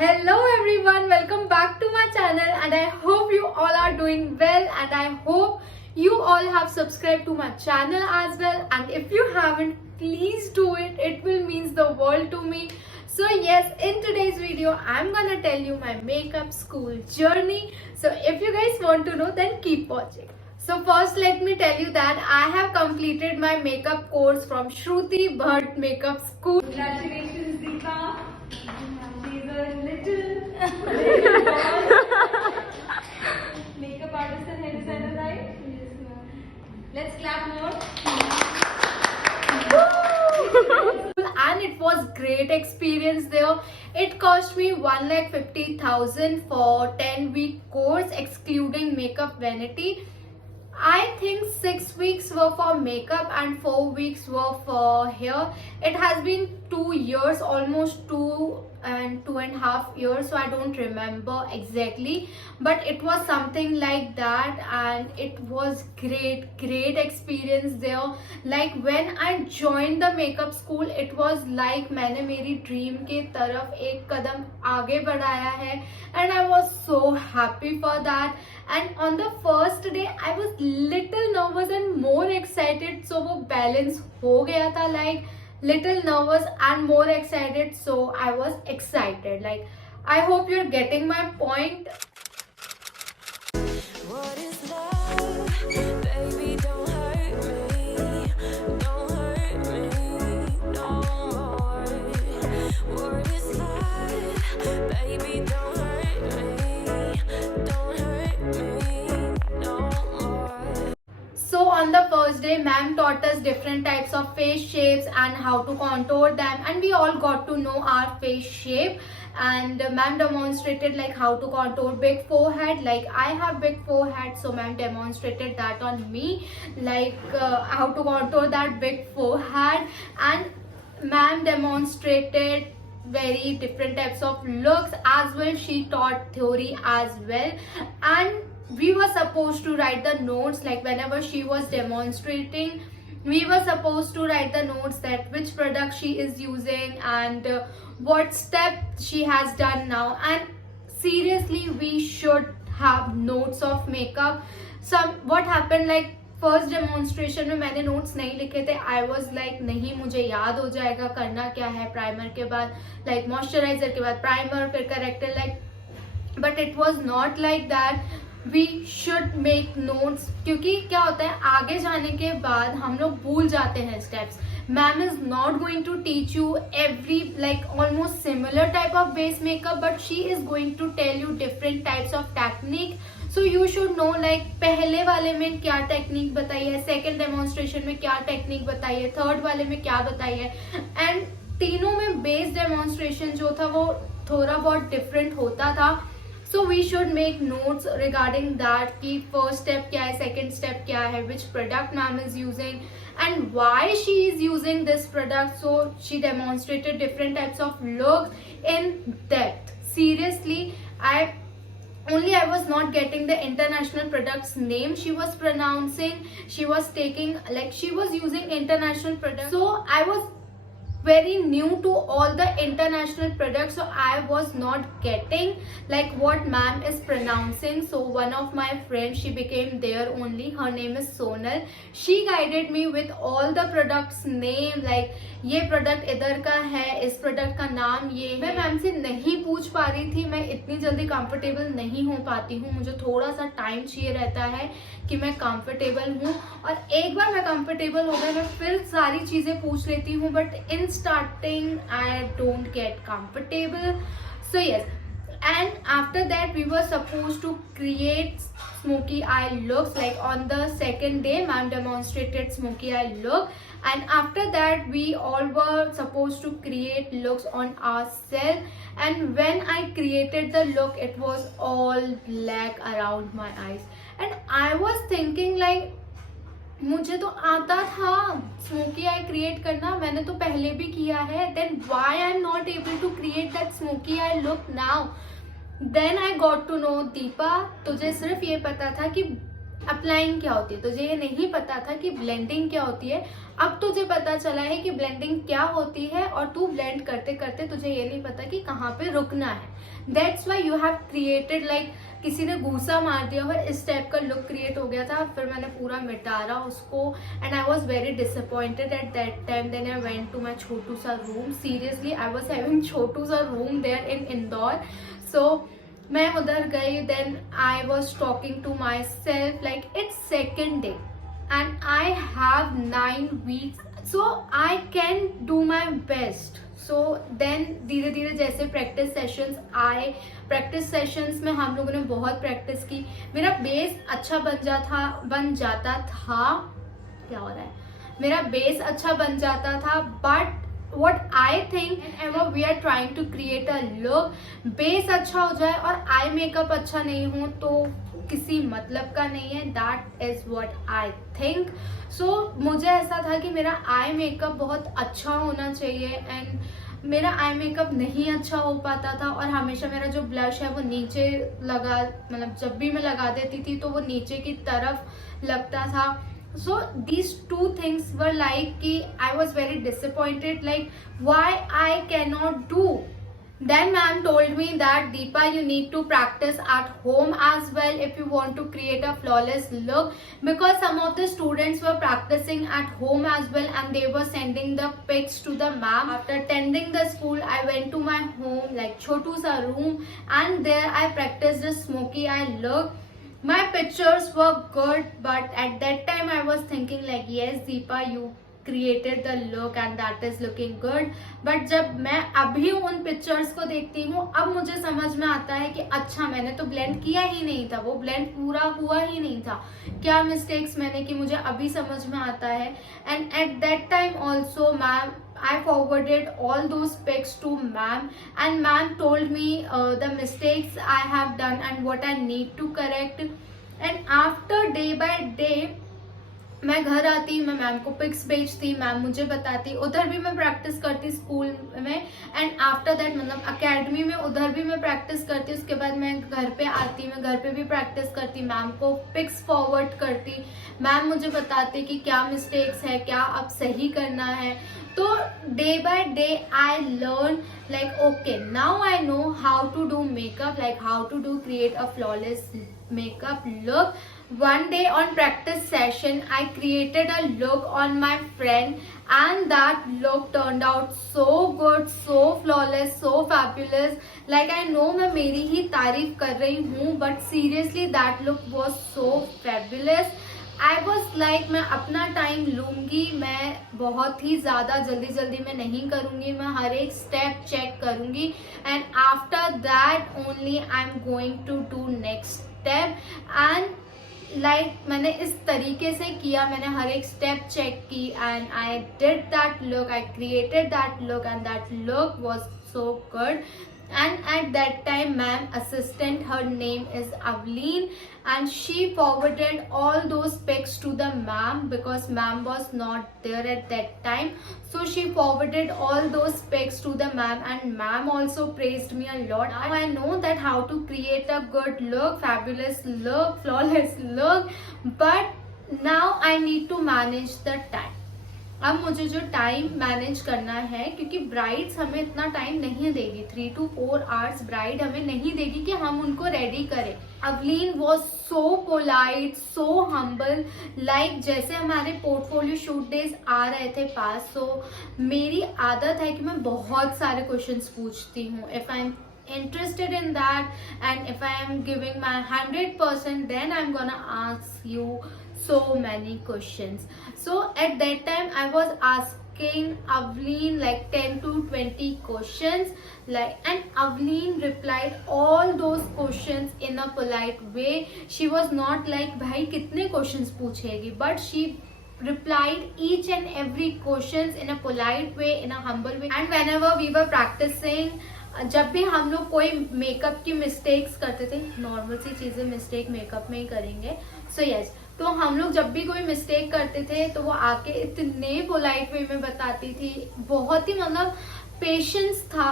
Hello everyone, welcome back to my channel and I hope you all are doing well and I hope you all have subscribed to my channel as well, and if you haven't, please do it. It will mean the world to me. So yes, in today's video I'm gonna tell you my makeup school journey. So if you guys want to know, then keep watching. So first let me tell you that I have completed my makeup course from Shruti Bhatt Makeup School. Congratulations Deepa. She's a little makeup artist and hair designer, right? Yes, ma'am. Let's clap more. And it was great experience there. It cost me 1,50,000 for 10-week course excluding makeup vanity. I think 6 weeks were for makeup and 4 weeks were for hair. It has been 2 years, almost 2.5 years, so I don't remember exactly, but it was something like that and it was great experience there. Like when I joined the makeup school, it was like मैंने मेरी dream के तरफ एक कदम आगे बढ़ाया है and I was so happy for that. And on the first day I was little nervous and more excited, so वो balance हो गया था, like little nervous and more excited, so I was excited. Like I hope you're getting my point. What is love? Baby, don't hurt me. Don't hurt me no more. What is love? Baby, don't hurt me. Don't hurt me no more. So on the first day, ma'am taught us different types of face shapes and how to contour them, and we all got to know our face shape. And ma'am demonstrated like how to contour big forehead. Like I have big forehead, so ma'am demonstrated that on me, like how to contour that big forehead. And ma'am demonstrated very different types of looks as well. She taught theory as well, and we were supposed to write the notes. Like whenever she was demonstrating, we were supposed to write the notes that which product she is using and what step she has done now. And seriously, we should have notes of makeup. What happened, like first demonstration में मैंने notes नहीं लिखे थे. I was like नहीं, मुझे याद हो जाएगा करना क्या है. प्राइमर के बाद लाइक मॉइस्चराइजर के बाद प्राइमर, फिर corrector, like but it was not like that. We should make notes, क्योंकि क्या होता है आगे जाने के बाद हम लोग भूल जाते हैं steps. Ma'am is not going to teach you every like almost similar type of base makeup, but she is going to tell you different types of technique. So you should know like पहले वाले में क्या technique बताई है, second demonstration में क्या technique बताई है, थर्ड वाले में क्या बताई है. एंड तीनों में बेस डेमोन्स्ट्रेशन जो था वो थोड़ा बहुत डिफरेंट होता था. So we should make notes regarding that कि first step क्या है, second step क्या है, which product ma'am is using and why she is using this product. So she demonstrated different types of looks in depth. Seriously, I was not getting the international products name she was pronouncing. She was taking like she was using international products. So I was very new to all the international products, so I was not getting like what ma'am is pronouncing. So one of my friends, she became there only, her name is Sonal. She guided me with all the products name, like ये product इधर का है, इस product का नाम ये है. मैं मैम से नहीं पूछ पा रही थी, मैं इतनी जल्दी कंफर्टेबल नहीं हो पाती हूँ, मुझे थोड़ा सा टाइम चाहिए रहता है कि मैं कंफर्टेबल हूँ. और एक बार मैं कंफर्टेबल हो गई, मैं फिर सारी चीजें पूछ लेती हूँ, but in starting I don't get comfortable. So yes, and after that we were supposed to create smoky eye looks. Like on the second day ma'am demonstrated smoky eye look, and after that we all were supposed to create looks on ourselves. And when I created the look, it was all black around my eyes, and I was thinking like मुझे तो आता था smoky I create करना, मैंने तो पहले भी किया है. Then why I am not able to create that smoky eye look now. Then I got to know, Deepa तुझे सिर्फ ये पता था कि अप्लाइंग क्या होती है, तुझे ये नहीं पता था कि ब्लेंडिंग क्या होती है. अब तुझे पता चला है कि ब्लेंडिंग क्या होती है, और तू ब्लेंड करते करते तुझे ये नहीं पता कि कहाँ पे रुकना है. That's why you have created like किसी ने घूसा मार दिया और इस टाइप का लुक क्रिएट हो गया था. फिर मैंने पूरा मिटारा उसको and I was very disappointed at that time. Then I went to my छोटू सा room. Seriously I was having छोटू सा room there in Indore. So मैं उधर गई. Then I was talking to myself like it's second day and I have 9 weeks, so I can do my best. So then धीरे धीरे जैसे practice sessions आए, practice sessions में हम लोगों ने बहुत प्रैक्टिस की. मेरा बेस अच्छा बन जाता था. क्या हो रहा है? मेरा बेस अच्छा बन जाता था. But what I think whenever we are trying to create a look, base अच्छा हो जाए और आई मेकअप अच्छा नहीं हो तो किसी मतलब का नहीं है. That is what I think. So मुझे ऐसा था कि मेरा आई मेकअप बहुत अच्छा होना चाहिए एंड मेरा आई मेकअप नहीं अच्छा हो पाता था और हमेशा मेरा जो ब्लश है वो नीचे लगा, मतलब जब भी मैं लगा देती थी तो वो नीचे की तरफ लगता था. So these two things were like कि I was very disappointed, like why I cannot do. Then ma'am told me that Deepa, you need to practice at home as well if you want to create a flawless look, because some of the students were practicing at home as well and they were sending the pics to the ma'am. After attending the school, I went to my home, like chotu sa room, and there I practiced the smoky eye look. My pictures were good, but at that time I was thinking like, yes Deepa, you created the look and that is looking good. But जब मैं अभी उन pictures को देखती हूँ अब मुझे समझ में आता है कि अच्छा मैंने तो ब्लेंड किया ही नहीं था, वो ब्लेंड पूरा हुआ ही नहीं था. क्या मिस्टेक्स मैंने की मुझे अभी समझ में आता है. And eight that time also ma'am I forwarded all those pics to ma'am and ma'am told me the mistakes I have done and what I need to correct. And after day by day मैं घर आती, मैं ma'am को pics भेजती, ma'am मुझे बताती, उधर भी मैं प्रैक्टिस करती स्कूल में. एंड आफ्टर दैट मतलब अकेडमी में उधर भी मैं प्रैक्टिस करती. उसके बाद मैं घर पे आती, मैं घर पे भी प्रैक्टिस करती, मैम को पिक्स फॉरवर्ड करती, मैम मुझे बताती कि क्या मिस्टेक्स है, क्या अब सही करना है. तो day by day I learn like okay, now I know how to do makeup, like how to do create a flawless makeup look. One day on practice session I created a look on my friend and that look turned out so good, so flawless, so fabulous. Like I know मैं मेरी ही तारीफ कर रही हूँ, but seriously that look was so fabulous. I was like मैं अपना time लूंगी, मैं बहुत ही ज़्यादा जल्दी में नहीं करूंगी, मैं हर एक स्टेप चेक करूंगी and after that only I am going to do next step. And like मैंने इस तरीके से किया, मैंने हर एक स्टेप चेक की and I did that look, I created that look and that look was so good. And at that time ma'am assistant, her name is Avleen, and she forwarded all those pics to the ma'am because ma'am was not there at that time. So she forwarded all those pics to the ma'am and ma'am also praised me a lot. I know that how to create a good look, fabulous look, flawless look, but now I need to manage the time. अब मुझे जो time manage करना है, क्योंकि brides हमें इतना time नहीं देगी, 3 to 4 hours ब्राइड हमें नहीं देगी कि हम उनको रेडी करें. Avleen was so polite, so humble, like जैसे हमारे पोर्टफोलियो शूट डेज आ रहे थे पास, सो मेरी आदत है कि मैं बहुत सारे क्वेश्चंस पूछती हूँ. If I am interested in that and if I am giving my 100%, then I'm gonna ask you so many questions. So at that time I was asking Avleen like 10 to 20 questions, like, and Avleen replied all those questions in a polite way. She was not like bhai kitne questions पूछेगी, but she replied each and every questions in a polite way, in a humble way. And whenever we were practicing, जब भी हम लोग कोई makeup की mistakes करते थे, normal सी चीजें mistake makeup में ही करेंगे, सो यस, तो हम लोग जब भी कोई मिस्टेक करते थे तो वो आके इतने पोलाइट वे में बताती थी, बहुत ही मतलब पेशेंस था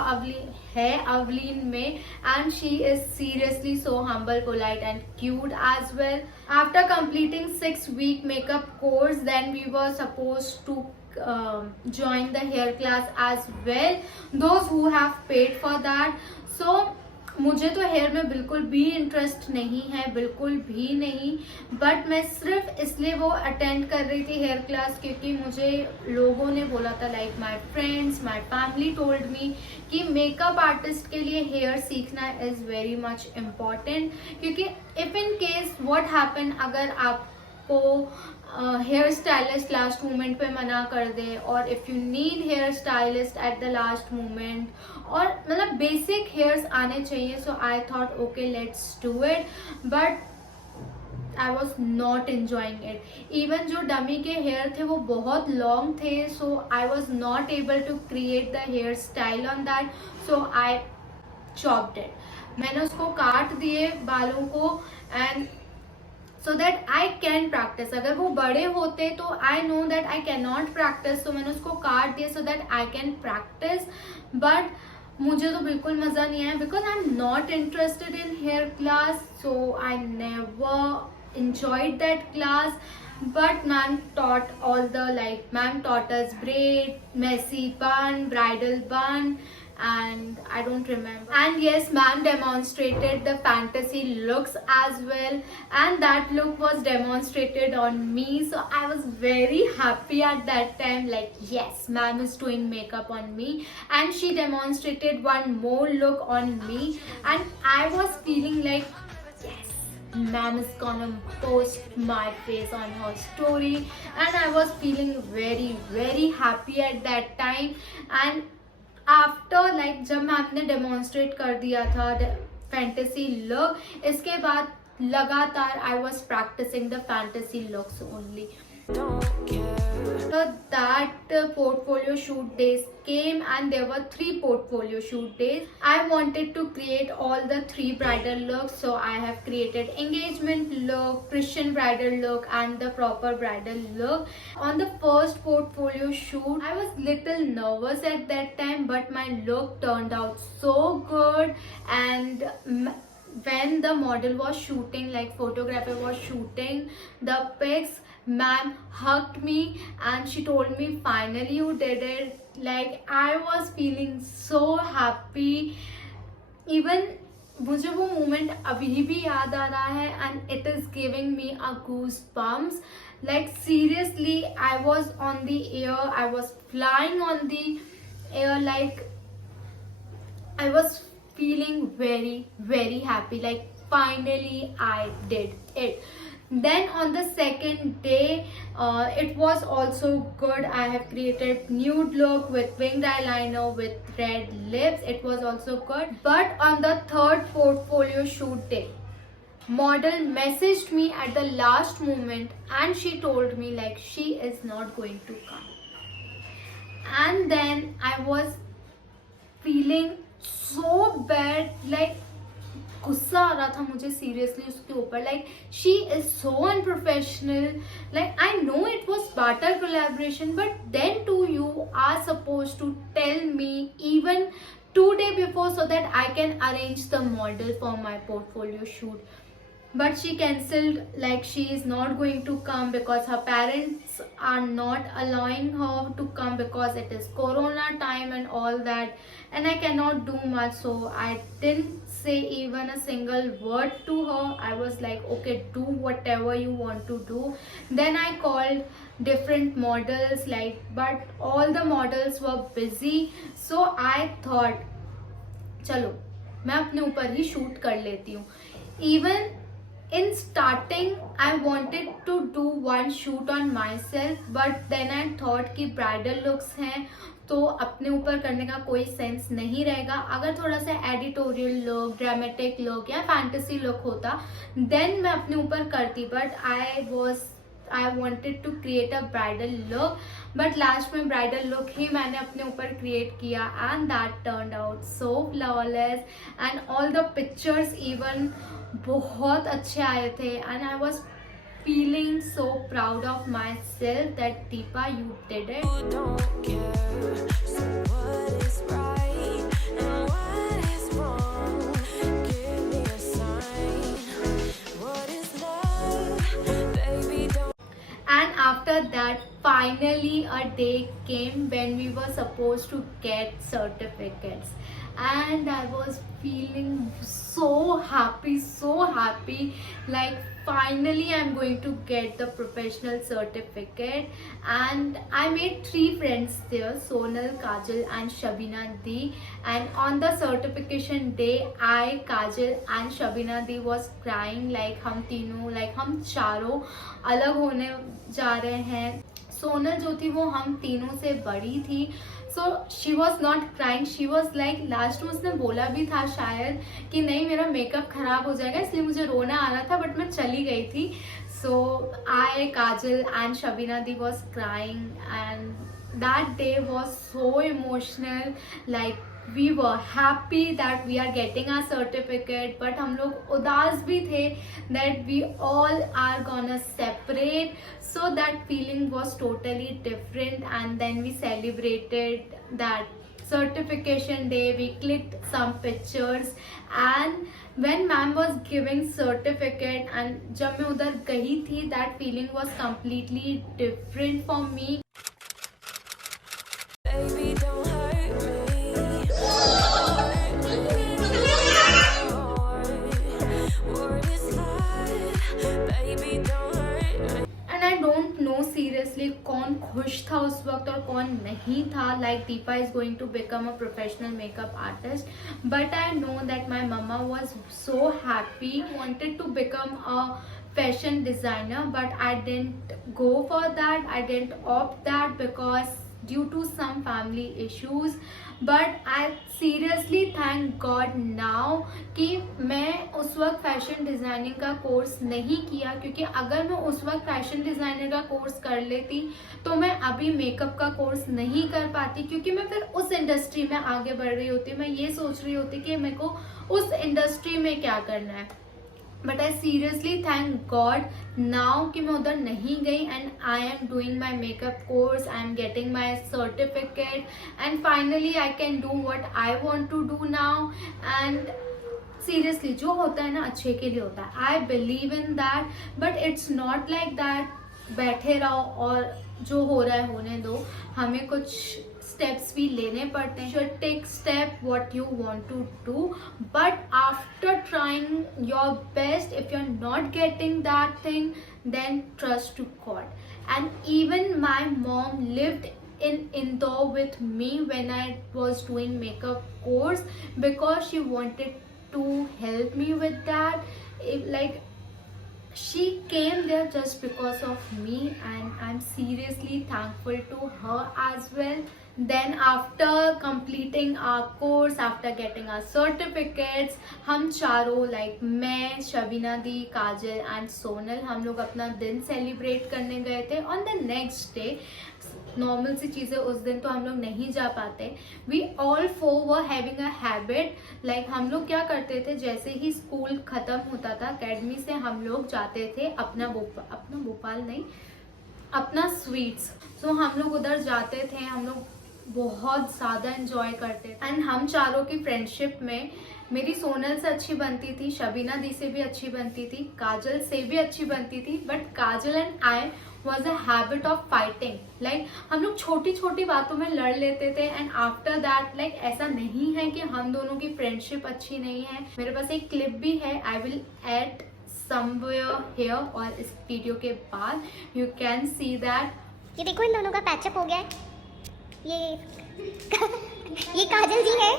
अवलीन में. And she is seriously so humble, polite and cute as well. After completing 6 week makeup course, then we were suppose to join the hair class as well, those who have paid for that. So मुझे तो hair में बिल्कुल भी interest नहीं है, बिल्कुल भी नहीं, बट मैं सिर्फ इसलिए वो अटेंड कर रही थी हेयर क्लास क्योंकि मुझे लोगों ने बोला था, like my friends, my family told me कि मेकअप आर्टिस्ट के लिए हेयर सीखना इज़ वेरी मच इम्पॉर्टेंट, क्योंकि if in case what happen अगर आपको हेयर स्टाइलिस्ट लास्ट मोमेंट पे मना कर दे, और if you need hair stylist at the last moment, और मतलब बेसिक हेयर्स आने चाहिए. So I thought okay let's do it, but I was not enjoying it. Even जो डमी के हेयर थे वो बहुत लॉन्ग थे, so I was not able to create the hair style on that, so I chopped it. मैंने उसको काट दिए बालों को, and so that I can practice. अगर वो बड़े होते तो I know that I cannot practice, तो मैंने उसको काट दिया so that I can practice. But मुझे तो बिल्कुल मज़ा नहीं आया because I'm not interested in hair class, so I never enjoyed that class. But ma'am taught all the, like ma'am taught us braid, messy bun, bridal bun, and I don't remember. And yes, ma'am demonstrated the fantasy looks as well, and that look was demonstrated on me, so I was very happy at that time, like yes, ma'am is doing makeup on me. And she demonstrated one more look on me, and I was feeling like yes, ma'am is gonna post my face on her story, and I was feeling very very happy at that time. And after like जब ma'am ने demonstrate कर दिया था fantasy look, इसके बाद लगातार I was practicing the fantasy looks only. So that portfolio shoot days came, and there were 3 portfolio shoot days. I wanted to create all the 3 bridal looks, so I have created engagement look, Christian bridal look, and the proper bridal look. On the first portfolio shoot, I was little nervous at that time, but my look turned out so good. And when the model was shooting, like photographer was shooting the pics, ma'am hugged me and she told me finally you did it. Like I was feeling so happy. Even मुझे वो moment अभी भी याद आ रहा है, and it is giving me a goosebumps. Like seriously, I was on the air, I was flying on the air, like I was feeling very very happy, like finally I did it. Then on the second day, it was also good. I have created nude look with winged eyeliner with red lips. It was also good. But on the third portfolio shoot day, model messaged me at the last moment and she told me like she is not going to come. And then I was feeling so bad, like गुस्सा आ रहा था मुझे seriously उसके ऊपर. Like she is so unprofessional. Like I know it was barter collaboration, but then too you are suppose to tell me even 2 days before so that I can arrange the model for my portfolio shoot. But she cancelled, like she is not going to come because her parents are not allowing her to come because it is corona time and all that, and I cannot do much. So I didn't say even a single word to her. I was like okay, do whatever you want to do. Then I called different models, like but all the models were busy, so I thought चलो मैं अपने ऊपर ही shoot कर लेती हूँ. Even in starting I wanted to do one shoot on myself, but then I thought कि bridal looks हैं तो अपने ऊपर करने का कोई सेंस नहीं रहेगा. अगर थोड़ा सा एडिटोरियल लुक, ड्रामेटिक लुक या फैंटेसी लुक होता देन मैं अपने ऊपर करती, but I wanted to create a bridal look, but last में bridal look ही मैंने अपने ऊपर create किया, and that turned out so flawless, and all the pictures even बहुत अच्छे आए थे, and I was feeling so proud of myself that Deepa, you did it. You don't care, so what is right and what is wrong? Give me a sign. What is love, baby? Don't. And after that, finally a day came when we were supposed to get certificates. and I was feeling so happy, like finally I'm going to get the professional certificate. And I made 3 friends there, Sonal, Kajal and Shabina Di. And on the certification day, I, Kajal and Shabina Di was crying like हम चारों अलग होने जा रहे हैं. सोनल जो थी वो हम तीनों से बड़ी थी, so she was not crying, she was like, last में उसने बोला भी था शायद कि नहीं मेरा मेकअप खराब हो जाएगा इसलिए मुझे रोना आ रहा था, बट मैं चली गई थी. So I, Kajal and Shabina di was crying and that day was so emotional. Like we were happy that we are getting our certificate, but हम लोग उदास भी थे that we all are gonna separate. So that feeling was totally different, and then we celebrated that certification day. We clicked some pictures, and when ma'am was giving certificate and जब मैं उधर गई थी, that feeling was completely different for me. Baby, don't hurt me. What is love? Baby, don't hurt me. And I don't know seriously कौन खुश था उस वक्त और कौन नहीं था. Like Deepa is going to become a professional makeup artist, but I know that my mamma was so happy, wanted to become a fashion designer, but I didn't go for that. I didn't opt that because due to some family issues. But I seriously thank God now कि मैं उस वक्त fashion designing का course नहीं किया, क्योंकि अगर मैं उस वक्त फैशन डिज़ाइनर का कोर्स कर लेती तो मैं अभी मेकअप का कोर्स नहीं कर पाती, क्योंकि मैं फिर उस इंडस्ट्री में आगे बढ़ रही होती. मैं ये सोच रही होती कि मेरे को उस इंडस्ट्री में क्या करना है. But I seriously thank God now कि मैं उधर नहीं गई and I am doing my makeup course, I am getting my certificate and finally I can do what I want to do now. And seriously जो होता है ना अच्छे के लिए होता है. I believe in that, but it's not like that बैठे रहो और जो हो रहा है होने दो. हमें कुछ स्टेप्स भी लेने पड़ते हैं. should take step what you want to do, but after trying your best, if you're not getting that thing, then trust to God. And even my mom lived in Indore with me when I was doing makeup course, because she wanted to help me with that. Like she came there just because of me, and I'm seriously thankful to her as well. Then after completing our course, after getting our certificates, हम चारों like मैं, Shabina di, Kajal and Sonal, हम लोग अपना दिन celebrate करने गए थे. On the next day normal सी चीज़ें उस दिन तो हम लोग नहीं जा पाते. We all 4 were having a habit. Like हम लोग क्या करते थे, जैसे ही स्कूल खत्म होता था अकेडमी से, हम लोग जाते थे अपना भोपाल नहीं, अपना स्वीट्स. सो हम लोग उधर जाते थे, हम लोग बहुत ज़्यादा एंजॉय करते थे. एंड हम चारों की फ्रेंडशिप में मेरी सोनल से अच्छी बनती थी, शबीना दी से भी अच्छी बनती थी, काजल से भी अच्छी बनती थी. But Kajal and I was a habit of fighting. Like हम लोग छोटी छोटी बातों में लड़ लेते थे. एंड आफ्टर दैट लाइक ऐसा नहीं है कि हम दोनों की फ्रेंडशिप अच्छी नहीं है. मेरे पास एक क्लिप भी है, I will add somewhere here, और इस वीडियो के बाद यू कैन सी दैट. ये देखो इन दोनों का पैचअप हो गया है. ये काजल जी है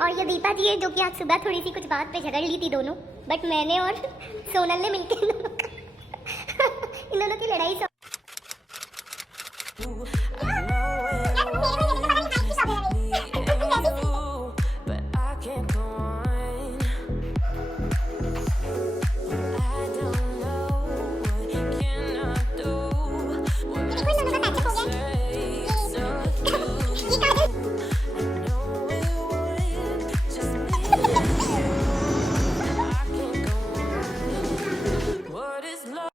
और ये दीपा जी है, जो कि आज सुबह थोड़ी सी कुछ बात पे झगड़ ली थी दोनों, बट मैंने और सोनल ने मिलकर इन दोनों की लड़ाई But I can't go on. I don't know what can I do. What I say so true. I know it would just be you. I can't go on. What is love?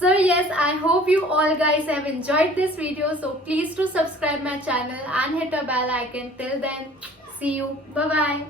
So yes, I hope you all guys have enjoyed this video. So please do subscribe my channel and hit a bell icon. Till then, see you. Bye bye.